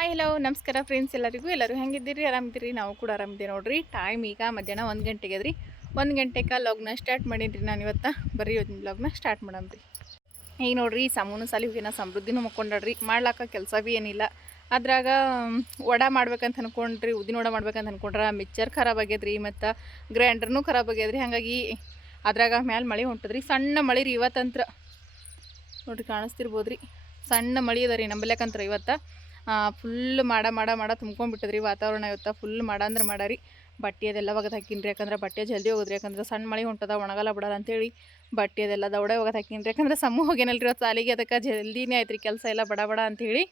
Hi hello ನಮಸ್ಕಾರ friends ಎಲ್ಲರಿಗೂ. ಎಲ್ಲರೂ ಹೆಂಗಿದ್ದೀರಿ? ಆರಾಮಿದ್ದೀರಿ? ನಾವು ಕೂಡ ಆರಾಮಿದ್ದೀವಿ ನೋಡ್ರಿ. ಟೈಮ್ ಈಗ ಮಧ್ಯಾಹ್ನ ಒಂದು ಗಂಟೆಗೆ ಅದ್ರಿ. ಒಂದು ಗಂಟೆಗೆ ಲಾಗ್ನ ಸ್ಟಾರ್ಟ್ ಮಾಡಿದ್ರಿ ನಾನು ಇವತ್ತು. ಬರೀ ಇವತ್ತಿನ ಬ್ಲಾಗ್ನ ಸ್ಟಾರ್ಟ್ ಮಾಡಮ್ರಿ ಈಗ ನೋಡ್ರಿ ಸಾಲಿ ಹೋಗಿನ ಸಮೃದ್ಧಿನೂ ಮಕ್ಕೊಂಡ್ರಿ ಮಾಡ್ಲಾಕ ಕೆಲಸ ಭೀ ಏನಿಲ್ಲ. ಅದ್ರಾಗ ವಡ ಮಾಡ್ಬೇಕಂತ ಅನ್ಕೊಂಡ್ರಿ, ಉದ್ದಿನ ವಡ ಮಾಡ್ಬೇಕಂತ ಅನ್ಕೊಂಡ್ರ. ಮಿಕ್ಚರ್ ಖರಾಬ್ ಆಗ್ಯದ್ರಿ ಮತ್ತು ಗ್ರೈಂಡರ್ನೂ ಖರಾಬ್ ಆಗ್ಯದ್ರಿ. ಹಾಗಾಗಿ ಅದ್ರಾಗ ಮ್ಯಾಲೆ ಮಳೆ ಹೊಂಟದ್ರಿ. ಸಣ್ಣ ಮಳೆ ರೀ ಇವತ್ತಂತ್ರ. ನೋಡ್ರಿ ಕಾಣಿಸ್ತಿರ್ಬೋದ್ರಿ. ಸಣ್ಣ ಮಳೆ ಅದ ರೀ ನಂಬಲ್ಯಾಕಂತ್ರ ಇವತ್ತು. ಫುಲ್ ಮಾಡ ಮಾಡ ಮಾಡ ತುಂಬ್ಕೊಂಡ್ಬಿಟ್ಟದ್ರಿ ವಾತಾವರಣ ಇವತ್ತು ಫುಲ್ ಮಾಡ ಅಂದ್ರೆ ಮಾಡಾರಿ. ಬಟ್ಟೆ ಅದೆಲ್ಲ ಒಗದು ಹಾಕಿನ್ರಿ ಯಾಕಂದ್ರೆ ಬಟ್ಟೆ ಜಲ್ದಿ ಹೋಗುದ್ರಿ ಯಾಕಂದ್ರೆ ಸಣ್ಣ ಮಳೆ ಹೊಂಟದ ಒಣಗಲ್ಲ ಬಿಡಲ್ಲ ಅಂತೇಳಿ ಬಟ್ಟೆ ಅದೆಲ್ಲ ದೌಡೆ ಒಗದು ಹಾಕಿನ್ರಿ ಯಾಕಂದ್ರೆ ಸಮೂಹ ಹೋಗೇನಲ್ರಿ ಇವತ್ತು ಸಾಲಿಗೆ ಅದಕ್ಕೆ ಜಲ್ದಿನೇ ಆಯ್ತು ರೀ ಕೆಲಸ ಎಲ್ಲ ಬಡ ಬಡ ಅಂತೇಳಿ.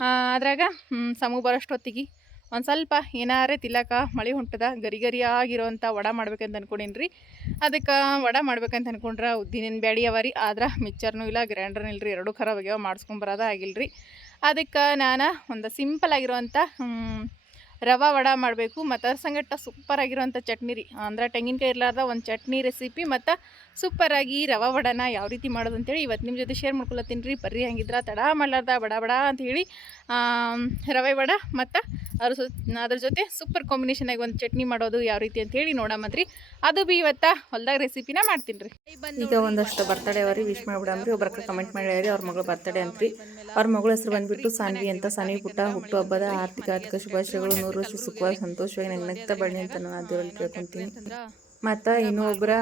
ಆ, ಅದ್ರಾಗ ಹ್ಮ್, ಬರೋಷ್ಟು ಹೊತ್ತಿಗೆ ಒಂದು ಸ್ವಲ್ಪ ಏನಾರೇ ತಿಲ್ಲಕ ಮಳೆ ಹೊಂಟದ ಗರಿ ಗರಿಯಾಗಿರೋವಂಥ ವಡ ಮಾಡ್ಬೇಕಂತ ಅನ್ಕೊಂಡಿನ್ರಿ. ರೀ ಅದಕ್ಕೆ ವಡ ಮಾಡ್ಬೇಕಂತ ಅನ್ಕೊಂಡ್ರೆ ಉದ್ದಿನ ಬ್ಯಾಡಿ ಅವ ರೀ ಆದ್ರೆ ಮಿಕ್ಚರ್ನೂ ಇಲ್ಲ ಗ್ರ್ಯಾಂಡರ್ನೂ ಇಲ್ಲ ರೀ ಎರಡೂ ಖರಾಬ್ ಆಗ್ಯಾವ ಮಾಡಿಸ್ಕೊಂಬರೋದ ಆಗಿಲ್ಲ ರೀ ಅದಕ್ಕೆ ನಾನು ಒಂದು ಸಿಂಪಲ್ ಆಗಿರುವಂಥ ರವೆ ವಡ ಮಾಡಬೇಕು, ಮತ್ತು ಸಂಗಟ ಸೂಪರ್ ಆಗಿರುವಂಥ ಚಟ್ನಿ ರೀ. ಅಂದ್ರೆ ತೆಂಗಿನಕಾಯಿ ಇರಲಾರ್ದ ಒಂದು ಚಟ್ನಿ ರೆಸಿಪಿ ಮತ್ತು ಸೂಪರಾಗಿ ರವೆ ವಡನ ಯಾವ ರೀತಿ ಮಾಡೋದು ಅಂತೇಳಿ ಇವತ್ತು ನಿಮ್ಮ ಜೊತೆ ಶೇರ್ ಮಾಡ್ಕೊಳತ್ತೀನಿ ರೀ. ಬರ್ರಿ ಹಂಗಿದ್ರೆ ತಡ ಮಾಡಲಾರ್ದ ಬಡ ಬಡ ಅಂತ ಹೇಳಿ ರವೆ ವಡ ಮತ್ತು ಅದ್ರ ಸು, ಅದ್ರ ಜೊತೆ ಸೂಪರ್ ಕಾಂಬಿನೇಷನಾಗಿ ಒಂದು ಚಟ್ನಿ ಮಾಡೋದು ಯಾವ ರೀತಿ ಅಂತ ಹೇಳಿ ನೋಡಮತ್ರಿ ಅದು ಬಿ ಇವತ್ತು ಹೊಲ್ದಾಗ ರೆಸಿಪಿನ ಮಾಡ್ತೀನಿ ರೀ. ಈಗ ಒಂದಷ್ಟು ಬರ್ತಡೆ ಅವ್ರಿ ವಿಶ್ ಮಾಡ್ಬಿಡಮ್ರಿ ಒಬ್ರಕ್ಕ ಕಮೆಂಟ್ ಮಾಡ್ಯಾರಿ, ಅವ್ರ ಮಗಳ ಬರ್ತಡೇ ಅಂತ್ರಿ. ಅವ್ರ ಮಗಳ ಹೆಸರು ಬಂದ್ಬಿಟ್ಟು ಸಾನ್ವಿ ಅಂತ. ಸಾನ್ವಿ ಪುಟ್ಟ, ಹುಟ್ಟು ಹಬ್ಬದ ಆರ್ಥಿಕ ಆರ್ಥಿಕ ಶುಭಾಶಯಗಳು. ನೂರು ವರ್ಷ ಸುಖವಾಗಿ ಸಂತೋಷವಾಗಿ ನಗ್ನಗ್ತಾ ಬಳ್ಳಿ ಅಂತ ನಾನು ಅದರಲ್ಲಿ ಕೇಳ್ಕೊಂತೀನಿ. ಮತ್ತು ಇನ್ನೊಬ್ಬರ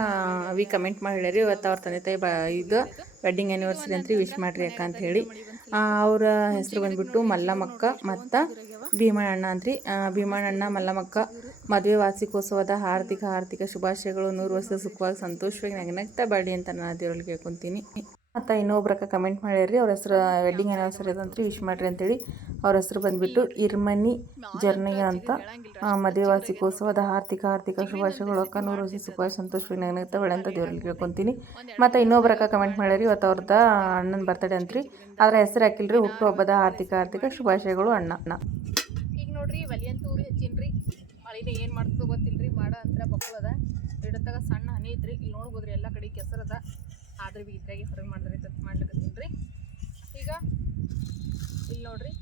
ಅವಿ ಕಮೆಂಟ್ ಮಾಡಿ ಹೇಳ್ಯಾರಿ ಇವತ್ತು ಅವ್ರ ತಂದೆ ತಾಯಿ ಬ, ಇದು ವೆಡ್ಡಿಂಗ್ ಆ್ಯನಿವರ್ಸರಿ ಅಂತ ವಿಶ್ ಮಾಡಿರಿ ಅಕ್ಕ ಅಂತ ಹೇಳಿ. ಅವರ ಹೆಸರು ಬಂದ್ಬಿಟ್ಟು ಮಲ್ಲಮ್ಮಕ್ಕ, ಮತ್ತು ಭೀಮಣ್ಣ ಅಂತ್ರಿ ಭೀಮಣ್ಣ ಮಲ್ಲಮ್ಮಕ್ಕ, ಮದುವೆ ವಾರ್ಷಿಕೋತ್ಸವದ ಆರ್ಥಿಕ ಆರ್ಥಿಕ ಶುಭಾಶಯಗಳು. ನೂರು ವರ್ಷ ಸುಖವಾಗಿ, ಸಂತೋಷವಾಗಿ ನಗ್ನಗ್ತಾ ಬಾಡಿ ಅಂತ ನಾನು ಅದರಲ್ಲಿ ಕೇಳ್ಕೊತೀನಿ. ಮತ್ತು ಇನ್ನೊಬ್ರಕ್ಕ ಕಮೆಂಟ್ ಮಾಡ್ಯಾರಿ ಅವ್ರ ಹೆಸರು ವೆಡ್ಡಿಂಗ್ ಆ್ಯನಿವರ್ಸರಿ ಅದಂತ್ರಿ ವಿಶ್ ಮಾಡ್ರಿ ಅಂತೇಳಿ. ಅವ್ರ ಹೆಸರು ಬಂದುಬಿಟ್ಟು ಇರ್ಮನಿ ಜರ್ನಯ್ಯ ಅಂತ. ಆ, ಮದುವೆ ಆರ್ಥಿಕ ಆರ್ಥಿಕ ಶುಭಾಶಯಗಳು. ಅಕ್ಕ ನೂರು ವರ್ಷ ಸುಖವಾಗಿ ಸಂತೋಷವಾಗಿ ನಗ್ನಗ್ತಾ ಬಾಳಿ ಅಂತ ದೇವ್ರಲ್ಲಿ ಕೇಳ್ಕೊತೀನಿ. ಮತ್ತು ಇನ್ನೊಬ್ರಕ್ಕ ಕಮೆಂಟ್ ಮಾಡ್ಯಾರಿ ಇವತ್ತು ಅವ್ರದ್ದು ಅಣ್ಣನ ಬರ್ತಡೇ ಅಂತ್ರಿ. ಅದರ ಹೆಸರು ಹಾಕಿಲ್ರಿ ಹುಟ್ಟು ಹಬ್ಬದ ಆರ್ಥಿಕ ಆರ್ಥಿಕ ಶುಭಾಶಯಗಳು ಅಣ್ಣ ಈಗ ನೋಡ್ರಿ ಒಲಿಯಂತೂರು ಅಂತ ರೀ ಏನು ಮಾಡ್ತದೋ ಗೊತ್ತಿಲ್ರಿ ಮಾಡ ಅಂದ್ರೆ ಬಕ್ಕಳದ ಇಡತ್ತಾಗ ಸಣ್ಣ ಹನಿ ಐತ್ರಿ. ಇಲ್ಲಿ ನೋಡ್ಬೋದ್ರಿ ಎಲ್ಲ ಕಡೆ ಕೆಸರದ ಆದ್ರೆ ಬಿ ಇದ್ರಾಗೆ ಹೊರಗೆ ಮಾಡಿದ್ರೆ ಮಾಡ್ಲಿಕತ್ತೀನಿ ರೀ. ಈಗ ಇಲ್ಲಿ ನೋಡ್ರಿ,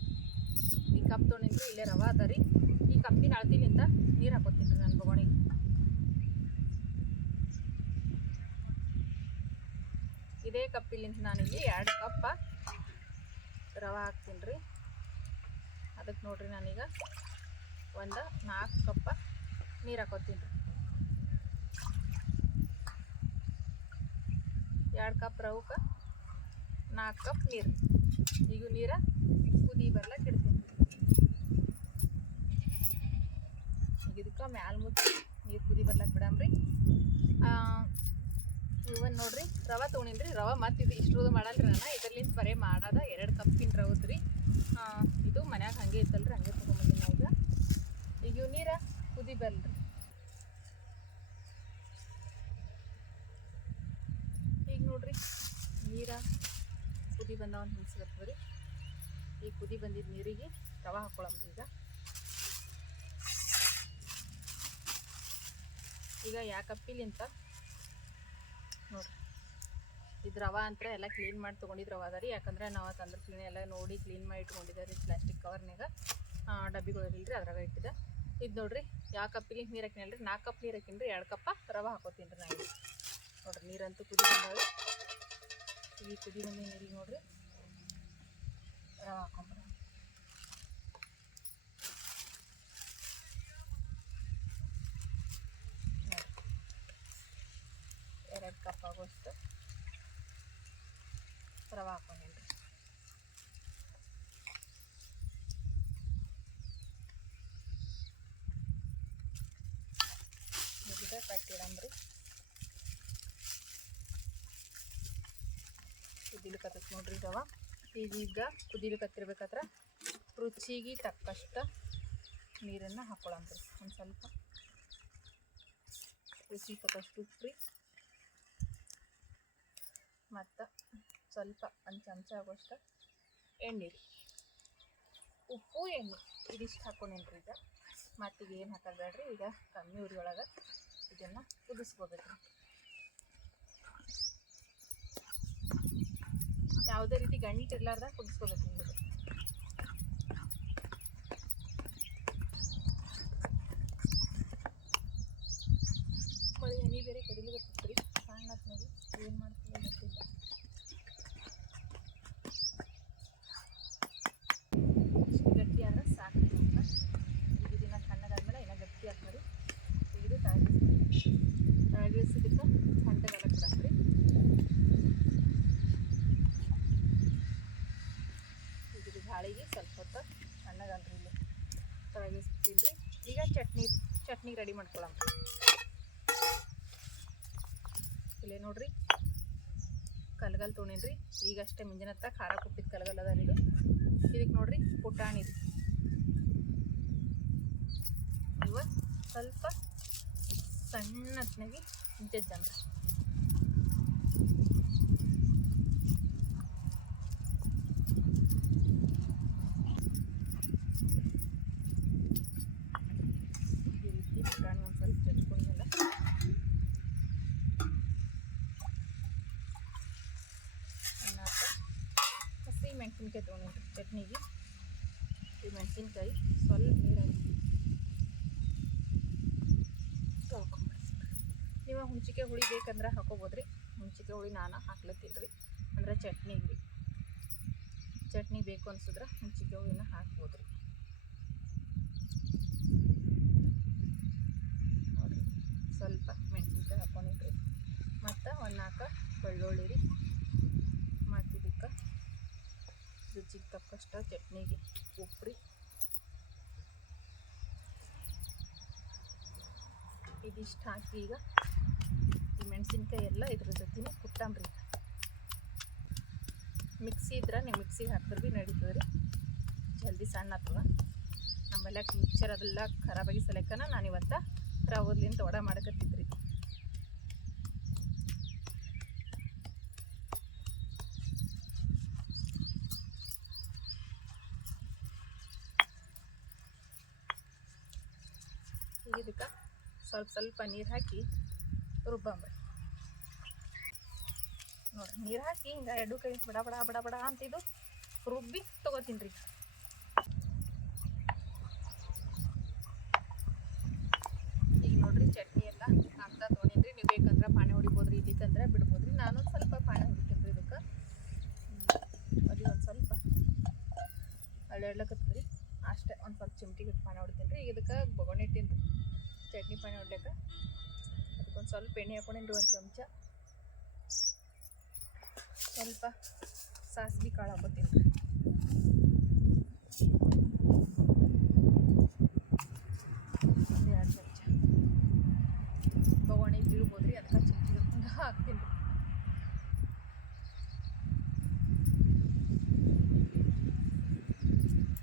ಈ ಕಪ್ ತೊಗೊಂಡಿನ್ರಿ, ಇಲ್ಲೇ ರವಾ ಅದ ರೀ. ಈ ಕಪ್ಪಿನ ಅಳತಿಲಿಂದ ನೀರು ಹಾಕೋತೀನಿ ರೀ ನನ್ನ ಬಗೋಣಿಗೆ ಇದೇ ಕಪ್ಪಿಲಿಂದ ನಾನಿಲ್ಲಿ ಎರಡು ಕಪ್ಪ ರವಾ ಹಾಕ್ತೀನಿ ರೀ. ಅದಕ್ಕೆ ನೋಡ್ರಿ ನಾನೀಗ ಒಂದು ನಾಲ್ಕು ಕಪ್ಪ ನೀರು ಹಾಕೋತೀನಿ ರೀ. ಎರಡು ಕಪ್ ರವಕ್ಕೆ ನಾಲ್ಕು ಕಪ್ ನೀರು. ಈಗ ನೀರ ಕುದಿ ಬರ್ಲಕ್ಕೆ ಇಡ್ತೀನಿ ಈಗ ಇದಕ್ಕೆ ಮ್ಯಾಲ ಮುಚ್ಚಿ ನೀರು ಕುದಿ ಬರ್ಲಕ್ಕೆ ಬಿಡಮ್ರಿ. ಇವನ್ ನೋಡ್ರಿ, ರವೆ ತೊಗೊಂಡಿನ್ರಿ. ರವೆ ಮತ್ತೆ ಇದು ಇಷ್ಟು ಮಾಡಲ್ರಿ ನಾನು. ಇದರ್ಲಿಂದ ಬರೀ ಮಾಡೋದ ಎರಡು ಕಪ್ಪಿನ ರವದ್ರಿ ಇದು ಮನ್ಯಾಗ ಹಂಗೆ ಇತ್ತಲ್ರಿ, ಹಂಗೆ ತೊಗೊಂಬಂದಿನಿ ನಾವು ಈಗ ಈಗ ಇವು ನೀರ ಕುದಿ ಬರ್ಲ್ರಿ. ನೋಡ್ರಿ. ನೀರ, ಕುದಿ ಬಂದಾವ ಅಂತ ಅನ್ಸ್ಲತ್ತದ ರೀ ಈ ಕುದಿ ಬಂದಿದ್ದ ನೀರಿಗೆ ರವೆ ಹಾಕೊಳಂತ ಈಗ. ಈಗ ಯಾ ಕಪ್ಪಿಲಿಂತ ನೋಡ್ರಿ. ಇದು ರವ ಅಂತ ಎಲ್ಲ ಕ್ಲೀನ್ ಮಾಡಿ ತೊಗೊಂಡಿದ್ದು ರವ ಅದ ರೀ. ಯಾಕಂದ್ರೆ ನಾವು ತಂದ್ರೆ ಕ್ಲೀನ್ ಎಲ್ಲ ನೋಡಿ ಕ್ಲೀನ್ ಮಾಡಿ ಇಟ್ಕೊಂಡಿದ್ದಾರೆ ರೀ ಪ್ಲಾಸ್ಟಿಕ್ ಕವರ್ನಾಗ ಡಬ್ಬಿಗಳು ರೀ ಅದ್ರಾಗ ಇಟ್ಟಿದ್ದೆ ಇದು ನೋಡ್ರಿ ಯಾವ ಕಪ್ಪಿಗೆ ನೀರು ಹಾಕಿನಲ್ರಿ? ನಾಲ್ಕು ಕಪ್ ನೀರು ಹಾಕಿನ್ರಿ, ಎರಡು ಕಪ್ಪ ರವೆ ಹಾಕೋತೀನಿ ರೀ ನಾನು ನೋಡ್ರಿ ನೀರಂತೂ ಕುದಿ ಬಂದಾವೆ ಈ ಕುದಿ ಬಂದ ನೀರಿಗೆ ನೋಡ್ರಿ ರವೆ ಹಾಕೊಂಡ್ರೆ ಎರಡು ಕಪ್ ಆಗೋಷ್ಟು ರವೆ ಹಾಕೊಂಡಿನಿ ಮುಗಿದ ಕಟ್ಟಿಡಂಬ್ರಿ ಕುದಿಲಿಕತ್ತೈತಿ ನೋಡ್ರಿ ರವ ಈಗ ಈಗ ಕುದಿಲಿಕತ್ತಿರ್ಬೇಕಾದ್ರೆ ರುಚಿಗೆ ತಕ್ಕಷ್ಟು ನೀರನ್ನು ಹಾಕ್ಕೊಳಂತ್ರಿ ಒಂದು ಸ್ವಲ್ಪ ರುಚಿ ತಕ್ಕಷ್ಟು ಉಪ್ಪು ಮತ್ತು ಸ್ವಲ್ಪ ಒಂದು ಚಮಚ ಆಗೋಷ್ಟು ಎಣ್ಣೆ. ಉಪ್ಪು, ಎಣ್ಣೆ. ಇದಿಷ್ಟು ಹಾಕೊಂಡೇನ್ರಿ ಈಗ. ಮತ್ತೀಗ ಏನು ಹಾಕೋದು ಬೇಡ್ರಿ ಈಗ ಕಮ್ಮಿ ಉರಿ ಒಳಗೆ ಇದನ್ನು ಕುದಿಸ್ಕೋಬೇಕು ಯಾವುದೇ ರೀತಿ ಗಂಟು ಇರ್ಲಾರ್ದ ಕುದಿಸ್ಕೋಬೇಕು ಚಟ್ನಿ ರೆಡಿ ಮಾಡ್ಕೊಳ್ಳೋಣ ಇಲ್ಲೇ ನೋಡ್ರಿ. ಕಲ್ಗಲ್ ತೊಗೊಂಡೇನ್ರಿ. ಈಗಷ್ಟೇ ಮುಂಜಾನೆ ಹತ್ತ ಖಾರ ಕುಟ್ಟಿದ ಕಲ್ಗಲ್ ಅದ ಇದು ಇದಕ್ಕೆ ನೋಡ್ರಿ ಪುಟಾಣಿ ಇವ ಸ್ವಲ್ಪ ಸಣ್ಣತ್ನಾಗಿ ಜಜ್ಜಂದ್ರಿ ಈ ರೀತಿ ಪುಟಾಣಿ ಒಂದು ಸ್ವಲ್ಪ ಜಜ್ಕೊಂಡ್ಮೇಲೆ ಅನ್ನಾಕ ಹಸಿ ಮೆಣಸಿನ್ಕಾಯಿ ತೊಗೊಂಡಿದ್ರಿ ಚಟ್ನಿಗೆ. ಈ ಮೆಣಸಿನ್ಕಾಯಿ. ಸ್ವಲ್ಪ ನೀರಾಗಿ ನೀವು ಹುಣ್ಚಿಕೆ ಹುಳಿ ಬೇಕಂದ್ರೆ ಹಾಕೋಬೋದ್ರಿ. ಹುಣ್ಚಿಕೆ ಹುಳಿ ನಾನು ಹಾಕ್ಲತ್ತಿಲ್ರಿ. ಅಂದ್ರೆ ಚಟ್ನಿಗೆ ರೀ ಚಟ್ನಿ ಬೇಕು ಅನ್ಸಿದ್ರೆ ಹುಣ್ಚಿಕೆ ಹುಳಿನ ಹಾಕ್ಬೋದ್ರಿ. ನೋಡಿರಿ. ಸ್ವಲ್ಪ ಮೆಣಸಿನ್ಕಾಯಿ ಹಾಕೊಂಡಿನ್ರಿ ಮತ್ತು ಒಂದು ನಾಲ್ಕು ಬೆಳ್ಳುಳ್ಳಿ ರೀ ಮತ್ತು ಇದಕ್ಕೆ ರುಚಿಗೆ ತಕ್ಕಷ್ಟ ಚಟ್ನಿಗೆ ಉಪ್ಪು ಇದಿಷ್ಟು ಹಾಕಿ ಈಗ ಈ ಮೆಣಸಿನ್ಕಾಯಿ ಎಲ್ಲ ಇದ್ರ ಜೊತೆನೇ ಕುಟ್ಟಂಬ್ರಿ ಮಿಕ್ಸಿ ಇದ್ರೆ ನೀವು ಮಿಕ್ಸಿಗೆ ಹಾಕಿದ್ರೆ ಭೀ ನಡೀತದೆ ರೀ. ಜಲ್ದಿ ಸಣ್ಣ ಆಗ್ತದೆ. ಆಮೇಲೆ ಮಿಕ್ಸರ್ ಅದೆಲ್ಲ ಖರಾಬಾಗಿ ಸಲಕ್ಕನ ನಾನು ಇವತ್ತು ರವದ್ಲಿಂದ ವಡ ಮಾಡಕತ್ತಿದ್ರಿ ಈಗ ಇದಕ್ಕೆ ಸ್ವಲ್ಪ ಸ್ವಲ್ಪ ನೀರು ಹಾಕಿ ರುಬ್ಬಂಬ್ರಿ ನೋಡಿ ನೀರು ಹಾಕಿ ಹಿಂಗೆ ಎರಡು ಕೈ ಬಡ ಬಡ ಬಡ ಬಡ ಅಂತ ಇದು ರುಬ್ಬಿ ತೊಗೋತೀನಿ ರೀ ಈಗ ನೋಡ್ರಿ ಚಟ್ನಿ ಎಲ್ಲ ಅರ್ಧ ತೊಗೊಂಡಿನಿ ನೀವು ಬೇಕಂದ್ರೆ ಪಾಣೆ ಹೊಡಿಬೋದ್ರಿ, ಇಲ್ಲಿಕಂದ್ರೆ ಬಿಡ್ಬೋದ್ರಿ. ನಾನು ಸ್ವಲ್ಪ ಪಾಣಿ ಹೊಡಿತೀನಿ ರೀ ಇದಕ್ಕೆ ಅದು ಒಂದು ಸ್ವಲ್ಪ. ಅಳ್ಳಾಡ್ಲಕತ್ತದ್ರಿ ಅಷ್ಟೇ, ಒಂದು ಸ್ವಲ್ಪ ಚಿಮಟಿ ಬಿಟ್ಟು ಪಾಣೆ ಹೊಡಿತೀನಿ ರೀ ಇದಕ್ಕೆ ಬೊಗಣೆ ರೀ ಚಟ್ನಿ ಪಾನಿ ಹೊಡ್ಲಿಕ್ಕೆ ಅದಕ್ಕೊಂದು ಸ್ವಲ್ಪ ಎಣ್ಣೆ ಹಾಕೊಂಡೇನ್ರಿ ಒಂದು ಚಮಚ. ಸ್ವಲ್ಪ ಸಾಸಿವೆ ಕಾಳು ಹಾಕೋತೀನಿ. ಒಂದು ಎರಡು ಚಮಚ. ಬೊಗಣೆ ತಿಳ್ಬೋದು ರೀ ಅದಕ್ಕೆ ಚಮಚ ಹಿಡ್ಕೊಂಡು ಹಾಕ್ತೀನಿ. ರೀ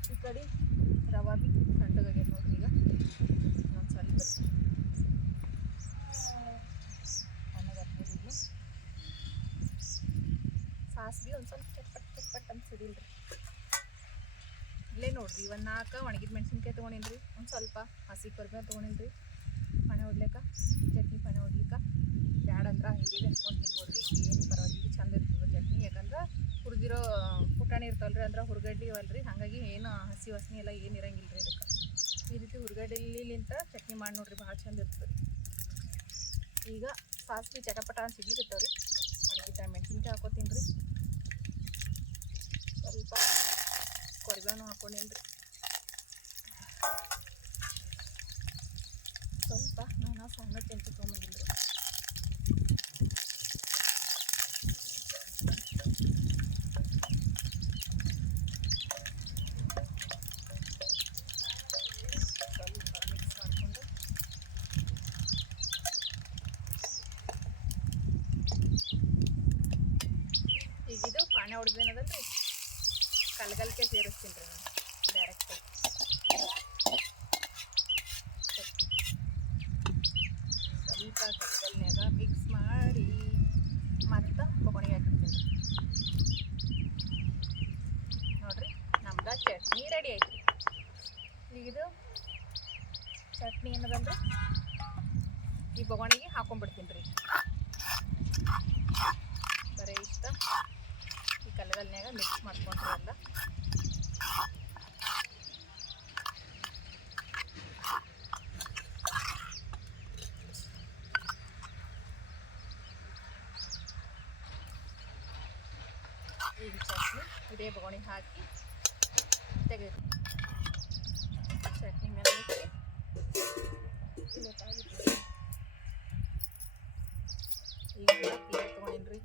ಈ ಕಡೆ ರವಾ ಬಿ ತಣ್ಣಗಾಗ್ಯದ ನೋಡ್ರಿ ಈಗ ಇನ್ನೊಂದು ಸ್ವಲ್ಪ ತಣ್ಣಗಾಗ್ತದೆ ಈಗ ಸಾಸ್ವಿ ಒಂದು ಸ್ವಲ್ಪ ಚಟ್ಪಟ್ ಚಟ್ಪಟ್ ಅಂತ ಸಿಡಿಲ್ರಿ ಇಲ್ಲೇ ನೋಡ್ರಿ ಒಂದು ನಾಲ್ಕು ಒಣಗಿದ ಮೆಣಸಿನ್ಕಾಯಿ ತೊಗೊಂಡಿನ್ರಿ. ಒಂದು ಸ್ವಲ್ಪ ಹಸಿ ಕರಿಬೇವು ತೊಗೊಂಡಿನ್ರಿ. ಪಣೆ ಹೊಡ್ಲಿಕ್ಕೆ ಚಟ್ನಿ ಪಣೆ ಹೊಡ್ಲಿಕ್ಕೆ ಬ್ಯಾಡ ಅಂದ್ರೆ ಹಂಗೆ ತಿನ್ಬೋದು ರೀ ಏನು ಪರವಾಗಿಲ್ಲ ಚಂದ ಇರ್ತದೆ ಚಟ್ನಿ. ಯಾಕಂದ್ರೆ ಹುರಿದಿರೋ ಪುಟಾಣಿ ರೀ ಅಂದ್ರೆ ಹುರ್ಗಡ್ಡಿ ಅವಲ್ರಿ ಹಾಗಾಗಿ ಏನು ಹಸಿ ವಾಸನೆ ಎಲ್ಲ ಏನು ಇರಂಗಿಲ್ಲ ರೀ ಇದಕ್ಕೆ. ಈ ರೀತಿ ಹುರ್ಗಡ್ಡಿಲಿಂತ ಚಟ್ನಿ ಮಾಡಿ ನೋಡ್ರಿ, ಭಾಳ ಚಂದ ಇರ್ತದೆ ಈಗ ಸಾಸ್ವಿ ಚಟಪಟ ಅಂತ ಸಿಗ್ಲಿಕತ್ತಾವ್ರಿ ಒಣಗಿದ ಮೆಣಸಿನ್ಕಾಯಿ ಹಾಕೋತೀನಿ ರೀ ಸ್ವಲ್ಪ ಕೊರಿಬೇವನು ಹಾಕೊಂಡೀನಿ ರೀ ಸ್ವಲ್ಪ ನಾನು ಸಣ್ಣ ಕೆಂಪು ತೊಗೊಂಬಂದಿನಿ ರೀ ಸ್ವಲ್ಪ ಮಿಕ್ಸ್ ಮಾಡಿಕೊಂಡು ಈಗ ಇದು ಪಾಣೆ ಹೊಡೆದೇನದಲ್ರಿ ಕಲ್ಗಲ್ಕೆ ಸೇರಿಸ್ತೀನಿ ರೀ ನಾನು ಡೈರೆಕ್ಟ್ ಸ್ವಲ್ಪ ಕಲ್ಗಲ್ನ್ಯಾಗ ಮಿಕ್ಸ್ ಮಾಡಿ ಮತ್ತು ಬೊಗಣಿಗೆ ಹಾಕಿರ್ತೀನಿ ನೋಡ್ರಿ ನಮ್ದು ಚಟ್ನಿ ರೆಡಿ ಐತ್ರಿ ಈಗ ಇದು ಚಟ್ನಿ ಏನದಂದ್ರೆ ಈ ಬೊಗಣಿಗೆ ಹಾಕೊಂಡ್ಬಿಡ್ತೀನಿ ರೀ ಬರೀ ಇಷ್ಟ ಈ ಕಲ್ಲಗಲ್ನ್ಯಾಗ ಮಿಕ್ಸ್ ಮಾಡ್ಕೊಂಡ್ರಿ ಎಲ್ಲ ಈಗ ಚಟ್ನಿ ಇದೇ ಬೊಗಣಿ ಹಾಕಿ ತೆಗೆದು ಚಟ್ನಿ ಮೇಲೆ ಮುಚ್ಚಿ ಇವತ್ತಾಗಿತ್ತು ಈಗ ಪ್ಲೇಟ್ ತೊಗೊಂಡಿನ್ರಿ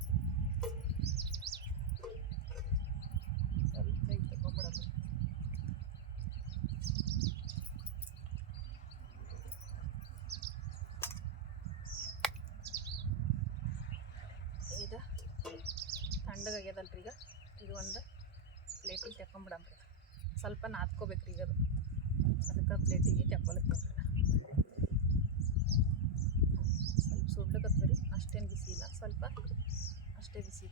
ಸ್ವಲ್ಪ ಕೈ ತಗೊಂಬಿಡೋದು ದೊಡ್ಡಗಾಗ್ಯದಲ್ರಿ ಈಗ? ಇದು ಒಂದು ಪ್ಲೇಟಿಗೆ ತೆಕ್ಕೊಂಬಿಡಂತ್ರಿ ಸ್ವಲ್ಪ ನಾದ್ಕೋಬೇಕ್ರಿ ಈಗ ಅದು. ಅದಕ್ಕೆ ಪ್ಲೇಟಿಗೆ ತೆಕ್ಕೊಳಕ್ಕೆ ಸ್ವಲ್ಪ ಸುಡ್ಲಕತ್ತದ ರೀ ಅಷ್ಟೇನು ಬಿಸಿ ಇಲ್ಲ. ಸ್ವಲ್ಪ ಅಷ್ಟೇ ಬಿಸಿ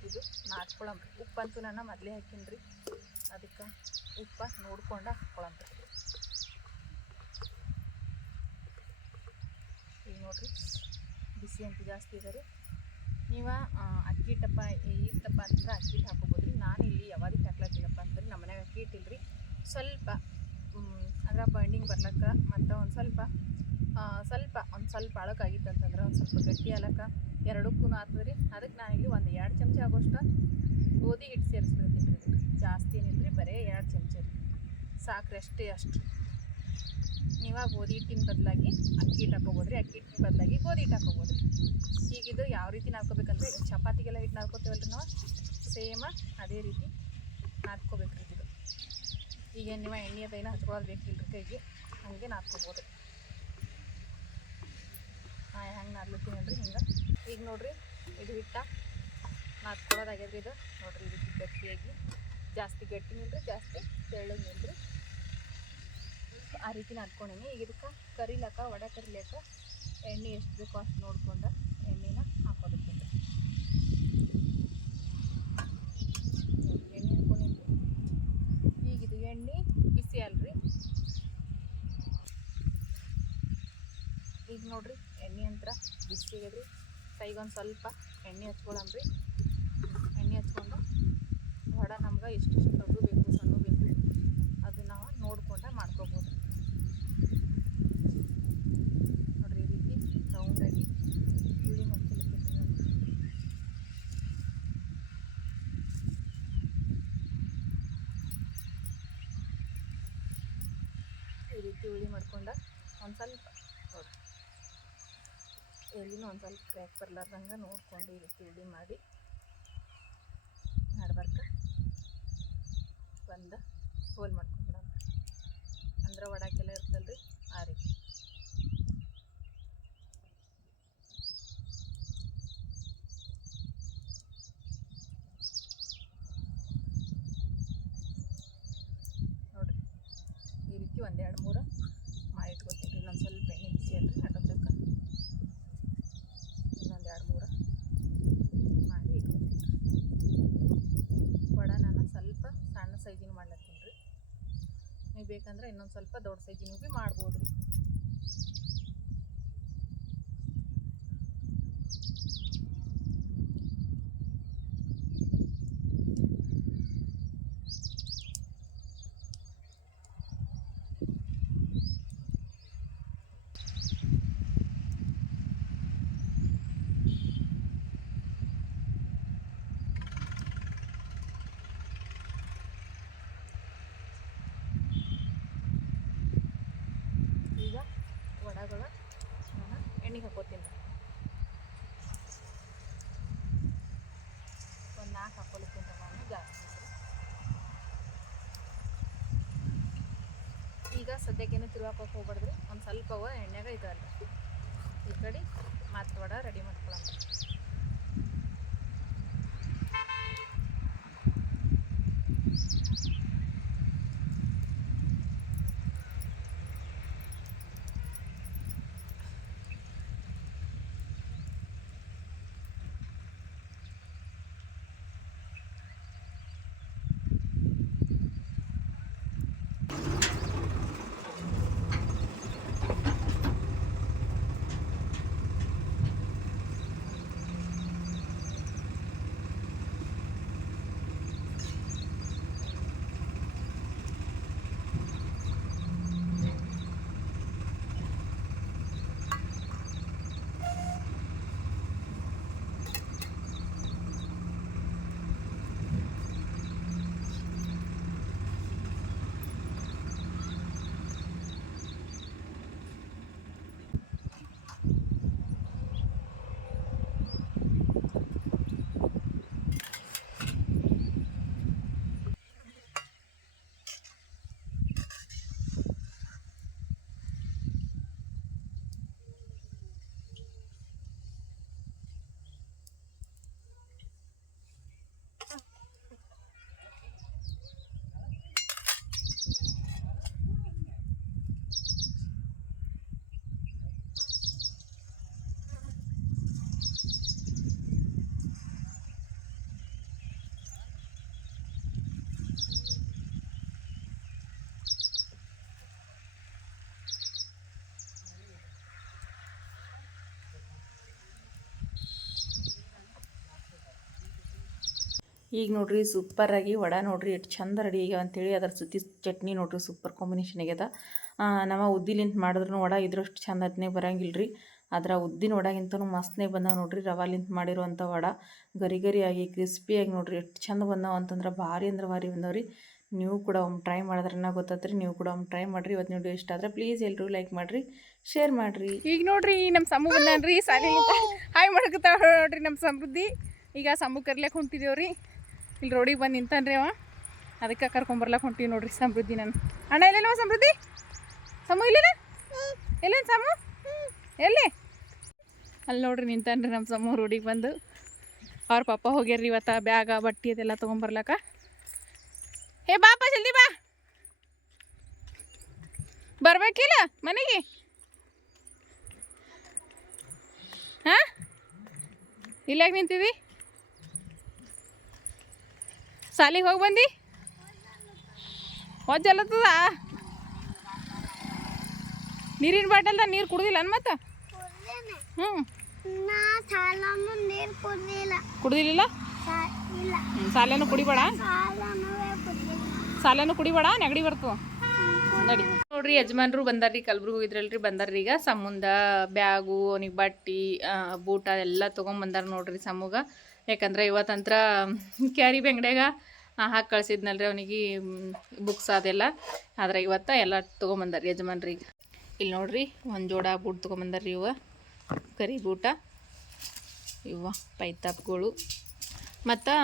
ಇದು ನಾದ್ಕೊಳಮ್ರಿ ಉಪ್ಪಂತೂ ನಾನು ಮೊದಲೇ ಹಾಕಿನ್ರಿ. ಅದಕ್ಕೆ ಉಪ್ಪ ನೋಡ್ಕೊಂಡು ಹಾಕ್ಕೊಳಂತ ಈಗ ನೋಡಿರಿ, ಬಿಸಿ ಅಂತ ಜಾಸ್ತಿ ಇದೆ ರೀ. ನೀವು ಅಕ್ಕಿ ಟಪ್ಪ ಇತ್ತಪ್ಪ ಅಂತಂದ್ರೆ ಅಕ್ಕಿ ಹಿಟ್ಟು ಹಾಕೋಬೋದು ರೀ ನಾನು ಇಲ್ಲಿ ಯಾವಾದಕ್ಕೆ ಹಾಕ್ಲತ್ತಿಲ್ಲಪ್ಪ ಅಂದ್ರೆ ನಮ್ಮ ಮನೆಯಾಗ ಅಕ್ಕಿ ಇಟ್ಟಿಲ್ರಿ. ಸ್ವಲ್ಪ ಅಂದ್ರೆ ಬೈಂಡಿಂಗ್ ಬರ್ಲಕ್ಕ ಮತ್ತು ಒಂದು ಸ್ವಲ್ಪ ಸ್ವಲ್ಪ, ಒಂದು ಸ್ವಲ್ಪ ಅಳಕಾಗಿತ್ತು ಅಂತಂದ್ರೆ ಒಂದು ಸ್ವಲ್ಪ ಗಟ್ಟಿ ಅಲಕ್ಕ ಎರಡಕ್ಕೂ ಆಗ್ತದೆ ರೀ ಅದಕ್ಕೆ ಇಲ್ಲಿ ಒಂದು ಎರಡು ಚಮಚ ಆಗೋಷ್ಟು ಗೋಧಿ ಹಿಟ್ಟು ಸೇರಿಸ್ಬಿಡ್ತೀನಿ ರೀ ಜಾಸ್ತಿ ಏನಿಲ್ಲ ರೀ ಬರೀ ಎರಡು ಚಮಚ ರೀ. ಸಾಕ್ರಿ ಅಷ್ಟೇ, ಅಷ್ಟು. ನೀವು ಗೋಧಿ ಹಿಟ್ಟಿನ ಬದಲಾಗಿ ಅಕ್ಕಿ ಹಿಟ್ಟು ಹಾಕೋಬೋದ್ರಿ, ಅಕ್ಕಿ ಹಿಟ್ಟಿನ ಬದಲಾಗಿ ಗೋಧಿ ಹಿಟ್ಟು ಹಾಕೋಬೋದು ರೀ ಈಗ ಇದು ಯಾವ ರೀತಿ ನಾದ್ಕೋಬೇಕಂದ್ರೆ ಚಪಾತಿಗೆಲ್ಲ ಹಿಟ್ಟು ನಾದ್ಕೋತೇವಲ್ಲ ರೀ ನಾವು? ಸೇಮ ಅದೇ ರೀತಿ ನಾದ್ಕೋಬೇಕು ಇದು. ಈಗ ನೀವು ಎಣ್ಣೆ ಅದೈನ ಹಚ್ಕೊಳ್ಳೋದು ಬೇಕಿಲ್ಲ ರೀ ಕೈಗೆ, ಹಾಗೆ ನಾದ್ಕೋಬೋದು. ಹಾಂ ಹೆಂಗೆ ನಾದ್ಲತ್ತೀನಿ ಅಂದ್ರೆ ಹಿಂಗೆ. ಈಗ ನೋಡಿರಿ, ಇದು ಹಿಟ್ಟ. ನಾದ್ಕೊಳ್ಳೋದಾಗ್ಯದ್ರಿ ಇದು ನೋಡ್ರಿ ಇದಕ್ಕೆ ಗಟ್ಟಿಯಾಗಿ. ಜಾಸ್ತಿ ಗಟ್ಟಿ ನಿಲ್ರಿ ಜಾಸ್ತಿ ತೆಳ್ಳಗೆ ನಿಲ್ರಿ ಆ ರೀತಿ ನಾದ್ಕೊಂಡೀನಿ ಈಗ ಇದಕ್ಕೆ ಕರಿಲಕ್ಕ ವಡ ಕರಿಲಕ್ಕ ಎಣ್ಣೆ ಎಷ್ಟು ಬೇಕೋ ಅಷ್ಟು ನೋಡ್ಕೊಂಡು ಎಣ್ಣೆನ ಹಾಕೋದಕ್ಕೆ ಎಣ್ಣೆ ಹಾಕೊಂಡಿನಿ ಈಗ ಇದು ಎಣ್ಣೆ ಬಿಸಿ ಅಲ್ರಿ. ಈಗ ನೋಡ್ರಿ, ಎಣ್ಣೆ ಅಂತರ ಬಿಸಿ ಆಗ್ಯದ್ರಿ ಕೈಗೊಂದು ಸ್ವಲ್ಪ ಎಣ್ಣೆ ಹಚ್ಕೊಳಮ್ರಿ ವಡ ನಮ್ಗೆ ಎಷ್ಟೆಷ್ಟು ದೊಡ್ಡ ಬೇಕು, ಸಣ್ಣ ಬೇಕು, ಅದು ನಾವು ನೋಡ್ಕೊಂಡೆ ಮಾಡ್ಕೋಬೋದು. ನೋಡ್ರಿ ಈ ರೀತಿ ರೌಂಡಾಗಿ ಹುಳಿ ನಾನು ಈ ರೀತಿ ಹುಳಿ ಮಾಡ್ಕೊಂಡ ಒಂದು ಸ್ವಲ್ಪ ನೋಡ್ರಿ. ಎಲ್ಲಿನೂ ಒಂದು ಸ್ವಲ್ಪ ಕ್ರ್ಯಾಕ್ ಬರ್ಲಾರ್ದಂಗೆ ನೋಡ್ಕೊಂಡು ಈ ರೀತಿ ಹುಳಿ ಮಾಡಿ ನಡ್ಬರ್ಕ ಒಂದು ಹೋಲ್ ಮಾಡ್ಕೊಂಡ್ಬಿಡೋಣ ಅಂದ್ರೆ ವಡಾಕೆಲ್ಲ ಇರ್ತಲ್ರಿ, ಆ ರೀತಿ. ನೋಡಿರಿ, ಈ ರೀತಿ ಒಂದೆರಡು ಮೂರು ಮಾಡಿ ರೀ, ಇನ್ನೊಂದು ಸ್ವಲ್ಪ ಎಣ್ಣೆ ಬಿಸಿ ಅಲ್ರಿ ನಡೋದಕ್ಕೆ ಇನ್ನೊಂದು ಎರಡು ಮೂರು ಮಾಡಿ ಇಟ್ಕೊತೀನಿ ವಡ ನಾನು ಸ್ವಲ್ಪ ಸಣ್ಣ ಸೈಜಿನ ಮಾಡ್ಲತ್ತೀನಿ ರೀ. ನೀವು ಬೇಕಂದ್ರೆ ಇನ್ನೊಂದು ಸ್ವಲ್ಪ ದೊಡ್ಡ ಸೈಜಿನ ಭೀ ಮಾಡ್ಬೋದು ರೀ ಈಗ ವಡಗಳ ನಾನು ಎಣ್ಣೆಗೆ ಹಾಕೋತೀನಿ. ಒಂದು ನಾಲ್ಕು ಹಾಕೊಲಿಕ್ಕಿಂತ ನಾನು ಜಾಸ್ತಿ ಈಗ ಸದ್ಯಕ್ಕೇನು ತಿರುವಾಕೋಕೆ ಹೋಗ್ಬಾರ್ದ್ರಿ? ಒಂದು ಸ್ವಲ್ಪ ಅವ ಎಣ್ಣೆಗೆ ಇದಲ್ಲ ಈ ಕಡೆ ಮತ್ತೆ ವಡ ರೆಡಿ ಮಾಡ್ಕೊಳ್ಳೋಣ ಈಗ ನೋಡ್ರಿ ಸೂಪರಾಗಿ ವಡ ನೋಡ್ರಿ ಎಷ್ಟು ಚಂದ ರೆಡಿ ಆಗ್ಯಾವ ಅಂತೇಳಿ ಅದರ ಸುತ್ತಿ ಚಟ್ನಿ ನೋಡ್ರಿ ಸೂಪರ್ ಕಾಂಬಿನೇಷನ್ ಆಗ್ಯದ. ನಮ್ಮ ಉದ್ದಿಲಿಂತ ಮಾಡಿದ್ರು ವಡ ಇದ್ರಷ್ಟು ಚಂದ ಅದನ್ನೇ ಬರಂಗಿಲ್ಲ ರೀ ಅದರ ಉದ್ದಿನ ವಡಗಿಂತನೂ ಮಸ್ತ್ನೇ ಬಂದಾವ ನೋಡ್ರಿ ರವಾಲಿಂತ ಮಾಡಿರುವಂಥ ವಡ. ಗರಿ ಗರಿಯಾಗಿ ಕ್ರಿಸ್ಪಿಯಾಗಿ ನೋಡ್ರಿ ಎಷ್ಟು ಚಂದ ಬಂದಾವ ಅಂತಂದ್ರೆ ಭಾರಿ ಅಂದ್ರೆ ಭಾರಿ ಬಂದಾವ್ರಿ. ನೀವು ಕೂಡ ಒಮ್ಮೆ ಟ್ರೈ ಮಾಡಿದ್ರನ್ನ ಗೊತ್ತಾತ್ರಿ ನೀವು ಕೂಡ ಒಮ್ಮೆ ಟ್ರೈ ಮಾಡಿರಿ. ಇವತ್ತು ನೋಡಿ ಇಷ್ಟ ಆದರೆ ಪ್ಲೀಸ್ ಎಲ್ಲರೂ ಲೈಕ್ ಮಾಡಿರಿ ಶೇರ್ ಮಾಡಿರಿ. ಈಗ ನೋಡ್ರಿ ನಮ್ಮ ಸಮೂಹ ಬಂದಾನ್ರಿ ಸಾರಿ ಹಾಯ್ ಮಾಡ್ಕೊತಾವ ನೋಡ್ರಿ ನಮ್ಮ ಸಮೃದ್ಧಿ. ಈಗ ಸಮೂಹ ಕರ್ಲಿಕ್ಕೆ ಹೊಂಟಿದೇವ್ರಿ. ಇಲ್ಲಿ ರೋಡಿಗೆ ಬಂದು ನಿಂತಾನ್ರಿ ಅವ. ಅದಕ್ಕೆ ಕರ್ಕೊಂಬರ್ಲಕ್ಕೆ ಹೊಂಟೀವಿ ನೋಡ್ರಿ ಸಮೃದ್ಧಿ ನಾನು. ಅಣ್ಣ ಎಲ್ಲೇನವ ಸಮೃದ್ಧಿ? ಸಮು, ಇಲ್ಲೇನ? ಎಲ್ಲೇನು ಸಮು? ಎಲ್ಲಿ? ಅಲ್ಲಿ ನೋಡ್ರಿ ನಿಂತಾನ್ರಿ ನಮ್ಮ ಸಮೂ ರೋಡಿಗೆ ಬಂದು. ಅವ್ರ ಪಾಪ ಹೋಗ್ಯಾರ್ರಿ ಇವತ್ತು ಬ್ಯಾಗ, ಬಟ್ಟೆ ಅದೆಲ್ಲ ತೊಗೊಂಬರ್ಲಕ್ಕ ಹೇ ಬಾಪ ಜಲ್ದಿ ಬಾ. ಬರ್ಬೇಕಿಲ್ಲ ಮನೆಗೆ? ಹಾಂ? ಇಲ್ಲಾಗ ನಿಂತಿದಿ? ಸಾಲಿಗೆ ಹೋಗಿ ಬಂದಿ? ಹೊಜ್ಜಲತ್ತದ ನೀರಿನ ಬಾಟಲ್ದ ನೀರು ಕುಡ್ದಿಲ್ಲ ಅನ್ಮತ್ತ ಹ್ಞೂ ಕುಡಿದಿಲ್ಲ. ಸಾಲೇನು ಕುಡಿಬೇಡ? ಸಾಲನು ಕುಡಿಬೇಡ? ನೆಗಡಿ ಬರ್ತವ ನಡಿ. ನೋಡ್ರಿ ಯಜಮಾನ್ರು ಬಂದಾರ್ರಿ ಕಲ್ಬುರ್ಗಿ ಹೋಗಿದ್ರಲ್ರಿ ಬಂದಾರ್ರಿ ಈಗ ಸಮುಂದ ಬ್ಯಾಗು ಅವನಿಗೆ ಬಟ್ಟಿ ಬೂಟ ಎಲ್ಲ ತೊಗೊಂಬಂದಾರ ನೋಡ್ರಿ ಸಮೂಗ. ಯಾಕಂದ್ರೆ ಇವತ್ತಂತ್ರ ಕ್ಯಾರಿ ಬೆಂಗಡೆಗ ಹಾಕಿ ಕಳ್ಸಿದ್ನಲ್ರಿ ಅವನಿಗೆ ಬುಕ್ಸ್ ಅದೆಲ್ಲ. ಆದ್ರೆ ಇವತ್ತ ಎಲ್ಲ ತಗೊಂಬಂದಾರ ಯಜಮಾನ್ರಿ ಇಲ್ಲಿ ನೋಡ್ರಿ ಒಂದು ಜೋಡ ಬೂಟ್ ತೊಗೊಂಬಂದಾರ್ರಿ ಇವ. ಕರಿ ಬೂಟ. ಇವ ಪೈತಾಪ್ಗಳು. ಮತ್ತು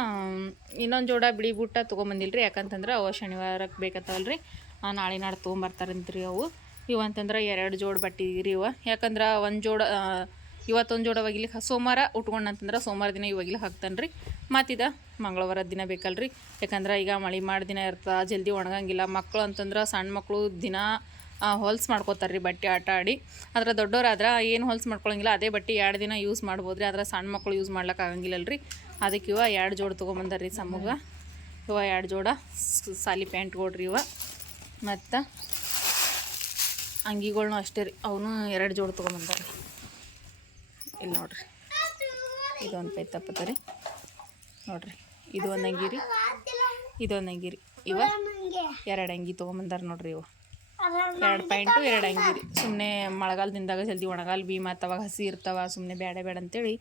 ಇನ್ನೊಂದು ಜೋಡ ಬಿಳಿ ಬೂಟ ತೊಗೊಂಬಂದಿಲ್ರಿ. ಯಾಕಂತಂದ್ರೆ ಅವ ಶನಿವಾರಕ್ಕೆ ಆ, ನಾಳೆ ನಾಳೆ ತೊಗೊಂಬರ್ತಾರಂತ್ರಿ ಅವು. ಇವಂತಂದ್ರೆ ಎರಡು ಜೋಡ ಬಟ್ಟೆ ಇವ. ಯಾಕಂದ್ರೆ ಒಂದು ಜೋಡ ಇವತ್ತೊಂದು ಜೋಡ ಒಗಿಲಿಕ್ಕೆ ಸೋಮವಾರ ಉಟ್ಕೊಂಡಂತಂದ್ರೆ ಸೋಮವಾರ ದಿನ ಇವಾಗಲಿಕ್ಕೆ ಹಾಕ್ತಾನೆ ರೀ ಮತ್ತಿದ ಮಂಗಳವಾರ ದಿನ ಬೇಕಲ್ರಿ. ಯಾಕಂದ್ರೆ ಈಗ ಮಳೆ ಮಾಡಿ ದಿನ ಇರ್ತದೆ ಜಲ್ದಿ ಒಣಗಂಗಿಲ್ಲ. ಮಕ್ಕಳು ಅಂತಂದ್ರೆ ಸಣ್ಣ ಮಕ್ಕಳು ದಿನ ಹೊಲ್ಸ್ ಮಾಡ್ಕೋತಾರೆ ರೀ ಬಟ್ಟೆ ಆಟ ಆಡಿ. ಆದ್ರೆ ದೊಡ್ಡವರಾದ್ರೆ ಏನು ಹೊಲ್ಸ್ ಮಾಡ್ಕೊಳಂಗಿಲ್ಲ, ಅದೇ ಬಟ್ಟೆ ಎರಡು ದಿನ ಯೂಸ್ ಮಾಡ್ಬೋದು ರೀ ಆದ್ರೆ ಸಣ್ಣ ಮಕ್ಕಳು ಯೂಸ್ ಮಾಡ್ಲಿಕ್ಕೆ ಅದಕ್ಕೆ ಇವ ಎರಡು ಜೋಡಿ ತೊಗೊಂಬಂದಾರ್ರಿ ಸಮ್ಮಗ ಇವ ಎರಡು ಜೋಡ ಸಾಲಿ ಪ್ಯಾಂಟ್ ಕೊಡ್ರಿ ಇವ. ಮತ್ತು ಅಂಗಿಗಳ್ನು ಅಷ್ಟೇ ರೀ. ಅವನು ಎರಡು ಜೋಡಿ ತೊಗೊಂಬಂದಾರ್ರಿ. ಇಲ್ಲಿ ನೋಡ್ರಿ. ಇದೊಂದು ಪೈ ರೀ ನೋಡ್ರಿ, ಇದು ಒಂದು ರೀ ಇದೊಂದು ಅಂಗಿ ರೀ ಇವ ಎರಡು ಅಂಗಿ ತೊಗೊಂಬಂದಾರ ನೋಡ್ರಿ ಇವ. ಎರಡು ಪ್ಯಾಂಟು, ಎರಡು ಅಂಗಿ ರೀ ಸುಮ್ಮನೆ ಮಳೆಗಾಲದಿಂದಾಗ ಜಲ್ದಿ ಒಣಗಾಲ ಬಿ ಮತ್ತು ಅವಾಗ ಹಸಿ ಇರ್ತಾವ ಸುಮ್ಮನೆ ಬೇಡ ಬೇಡ ಅಂತೇಳಿ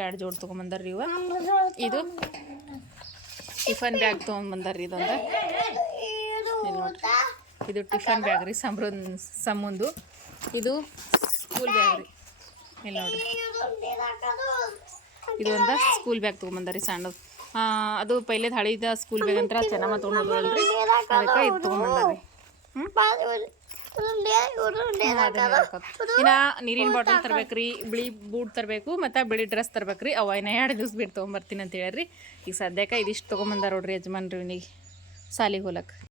ಎರಡು ಜೋಡಿ ತೊಗೊಂಬಂದಾರ್ರಿ ಇವ. ಇದು ಟಿಫನ್ ಬ್ಯಾಗ್ ತೊಗೊಂಬಂದಾರ್ರಿ ಇದೊಂದು. ನೋಡ್ರಿ. ಇದು ಟಿಫನ್ ಬ್ಯಾಗ್ ರೀ ಸಮೃದ್ ಸಮುಂದು. ಇದು ಸ್ಕೂಲ್ ಬ್ಯಾಗ್ ರೀ. ಇಲ್ಲಿ ನೋಡ್ರಿ. ಇದು ಒಂದು ಸ್ಕೂಲ್ ಬ್ಯಾಗ್ ತೊಗೊಂಬಂದಾರಿ ಸಣ್ಣದು ಅದು ಪೈಲೇದು ಹಳಿದ ಸ್ಕೂಲ್ ಬ್ಯಾಗ್ ಅಂತ ಚೆನ್ನಾಗಿ ತೊಗೊಂಡ್ರಿ ಅದಕ್ಕೆ ಇದು ತೊಗೊಂಬಂದಾರಿ. ಇನ್ನ ನೀರಿನ ಬಾಟಲ್ ತರ್ಬೇಕ್ರಿ ಬಿಳಿ ಬೂಟ್ ತರಬೇಕು ಮತ್ತು ಬಿಳಿ ಡ್ರೆಸ್ ತರ್ಬೇಕ್ರಿ. ಅವ ಇನ್ನ ಎರಡು ದಿವ್ಸ ಬಿಟ್ಟು ತೊಗೊಂಬರ್ತೀನಿ ಅಂತ ಹೇಳ್ರಿ ಈಗ ಸದ್ಯಕ್ಕೆ ಇದಿಷ್ಟು ತೊಗೊಂಬಂದಾರ ನೋಡ್ರಿ ಯಜಮಾನ್ರಿ ಇವನಿಗೆ. ಸಾಲಿಗೆ ಹೋಲಕ್ಕೆ